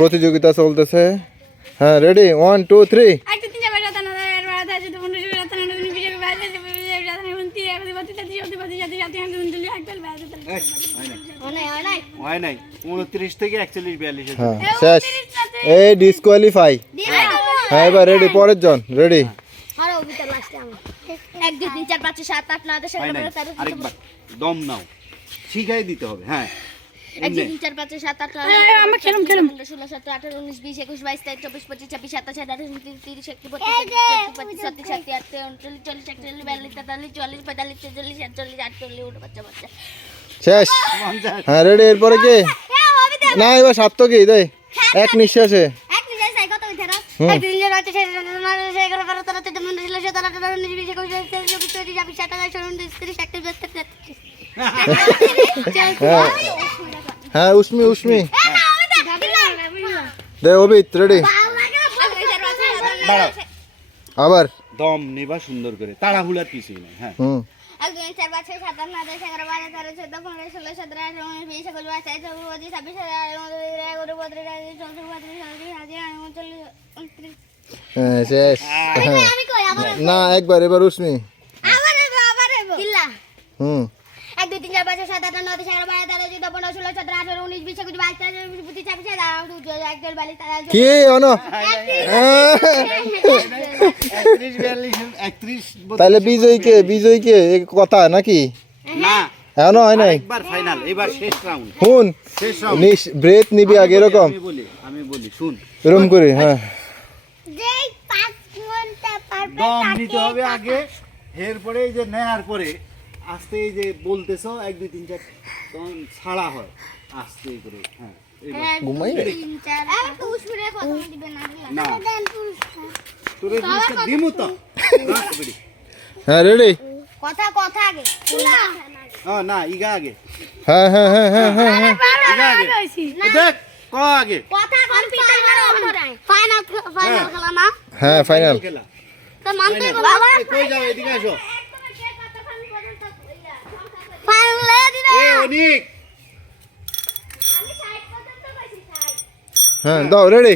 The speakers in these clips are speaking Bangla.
প্রতিযোগিতা চলতেছে। হ্যাঁ রেডি 1 2 3 হ্যাঁ শেষ। এই ডিসকোয়ালিফাই। হ্যাঁ এবার রেডি পরের জন রেডি। 1 2 3 4 5 6 7 8 9 10 11 12 13 আরেকবার দম নাও, শিখাই দিতে হবে। হ্যাঁ 1 2 3 4 5 6 7 8 9 আমরা খেলুম 16 17 18 19 20 21 22 23 24 25 26 27 28 29 30 31 32 33 34 শেষ। হ্যাঁ রেডি এরপরে কি? না এবার সার্থকই দে এক নিঃশ্বাসে। হ্যাঁ উষ্মি উষ্মি দে অবিত রেডি। আবার দম নিবা সুন্দর করে, তাড়াহুড়ার কিছু নেই। হ্যাঁ 1 2 3 4 5 6 7 8 9 10 11 12 13 14 15 16 17 18 19 20 21 22 23 24 হ্যাঁ শেষ। না একবার এবার উষ্মি। 1 2 3 4 5 6 7 8 9 10 11 12 13 14 15 16 17 18 19 20 21 22 23 কি অনো তাহলে বিজয়ীকে বিজয়ীকে কথা নাকি? না এখনো হয় নাই। একবার ফাইনাল, এবার শেষ রাউন্ড। শুন শেষ রাউন্ড, ব্রেথ নিবি আগে এরকম আমি বলি শুন এরকম করে। হ্যাঁ দম নিতে হবে আগে, এরপরে এই যে নেয়ার পরে আস্তে এই যে বলতেছো 1 2 3 4 তখন ছাড়া হয় আস্তে করে। হ্যাঁ ঘুমাই না তোরে পুরস্কার দিমু তো। হ্যাঁ রেডি। কথা কথা আগে হ্যাঁ না ইগা আগে, হ্যাঁ হ্যাঁ হ্যাঁ হ্যাঁ হ্যাঁ হ্যাঁ ইগা আগে দেখ ক আগে। কথা কোন ফাইনাল ফাইনাল খেলা না। হ্যাঁ ফাইনাল খেলা তো মানতে বাবা কই যাও, এদিকে আসো। ফাইনালে দিবে এ অনিক হ্যাঁ দাও রেডি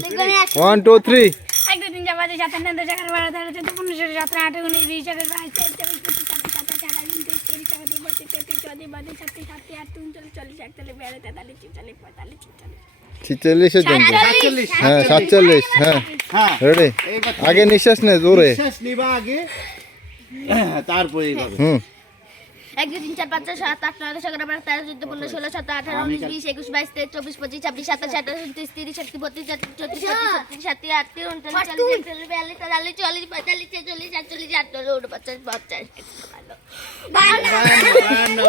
1 2 3 1 2 3 4 5 6 7 8 9 10 11 12 13 14 15 16 17 18 19 20 21 46 জন। হ্যাঁ 47। হ্যাঁ হ্যাঁ রেডি আগে নিঃশ্বাস নে জোরে। শেষ নিবা আগে, তারপরে এইভাবে। 1 2 3 4 5 6 7 8 9 10 11 12 13 14 15 16 17 18 19 20 21 22 23 24 25 26 27 28 29 30 31 32 33 34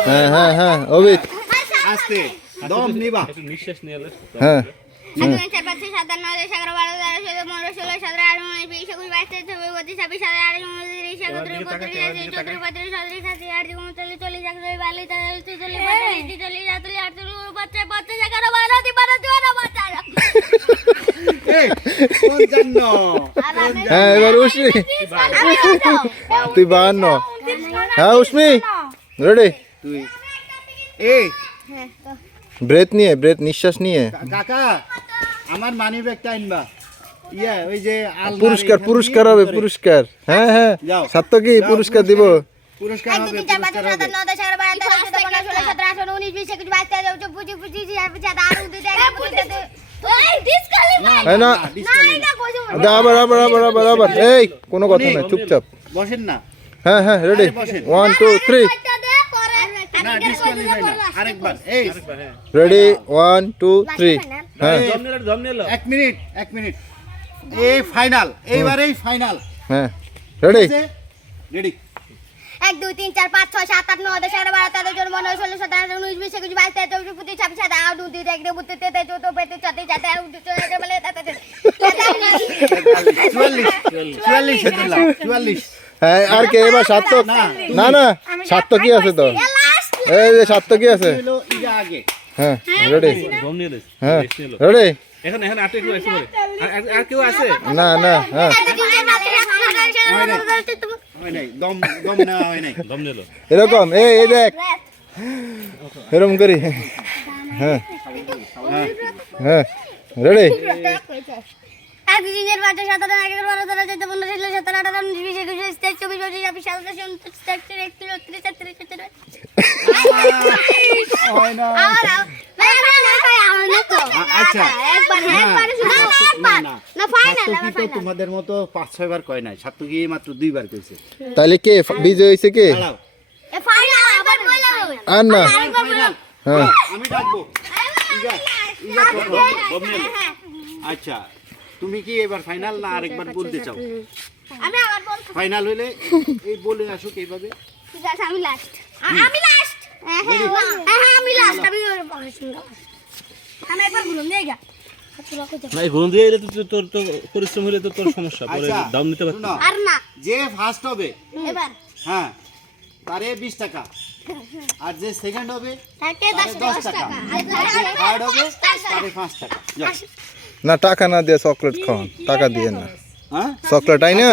হ্যাঁ হ্যাঁ হ্যাঁ অবিত আস্তে দম নিবা। হ্যাঁ 1 2 3 4 5 6 7 8 9 10 11 12 13 14 15 16 17 18 19 20 21 22 23 24 হ্যাঁ এবার উষ্মি তুই 52। হ্যাঁ উষ্মি রেডি তুই এই ব্রেথ নিয়ে ব্রেথ নিঃশ্বাস নিয়ে। কাকা আমার মানি ব্যাগটা আনবা। ইয়া ওই যে আলমারি পুরস্কার এখানে পুরস্কার দিয়ে হবে ভিতরে। পুরস্কার। হ্যাঁ হ্যাঁ যাও। সার্থকী যাও, পুরস্কার দিব। পুরস্কার হবে, পুরস্কার হবে। হ্যাঁ না আবার আবার আবার আবার আবার এই কোনো কথা নাই চুপচাপ। বসেন না। হ্যাঁ হ্যাঁ রেডি আরে বসেন। 1 2 3 না ডিসকোয়ালিফাই না, আরেকবার। এই রেডি 1 2 3 হ্যাঁ 1 মিনিট 1 মিনিট। এই ফাইনাল, এইবারেই ফাইনাল। হ্যাঁ রেডি রেডি 1 2 3 4 5 6 7 8 9 10 11 12 13 14 15 16 17 18 19 20 21 22 23 24 25 26 27 44। হ্যাঁ আর কে এবার সার্থক? না না সার্থকই আছে তো, এই যে সার্থকই আছে। হলো ইগা আগে। হ্যাঁ রেডি হ্যাঁ রেডি এখন এখন আর একটু একটু করে আর কেউ আছে না না হ্যাঁ হয় নাই, দম দম নেওয়া হয় নাই। দম নিল এরকম এই এই দেখ এরকম করি। হ্যাঁ হ্যাঁ রেডি 1 2 3 4 5 6 7 8 9 10 11 12 13 14 15 16 17 18 19 20 21 22 23 24 25 26 27 28 29 30 31 হয় না আচ্ছা সার্থকী তো তোমাদের মতো 5-6 বার কয় নাই, সার্থকী মাত্র 2 বার কইছে। তাহলে কে বিজয় হয়েছে কে? দাঁড়াও, আর না হ্যাঁ আমি ডাকবো। ইগা প্রথম। আচ্ছা তুমি কি এবার ফাইনাল না আরেকবার বলতে চাও? আমি আবার বলছি ফাইনাল হইলে এই বলে আসুক এইভাবে। ঠিক আছে আমি লাস্ট আমি লাস্ট আমি লাস্ট আমি একবার ঘুরুন দিয়ে গা না এই ঘুরন দিয়ে এলে তো তোর তো পরিশ্রম হলে তো তোর সমস্যা পরে আচ্ছা, দাম নিতে পারবি শোনো, আর না যে ফার্স্ট হবে এবার হ্যাঁ তারে 20 টাকা, আর যে সেকেন্ড হবে তাকে তারে 10 টাকা, আর যে থার্ড হবে তারে 5 টাকা। যাও। না টাকা না দিয়ে চকলেট খাওয়ান, টাকা দিয়ে না হ্যাঁ চকলেট আই না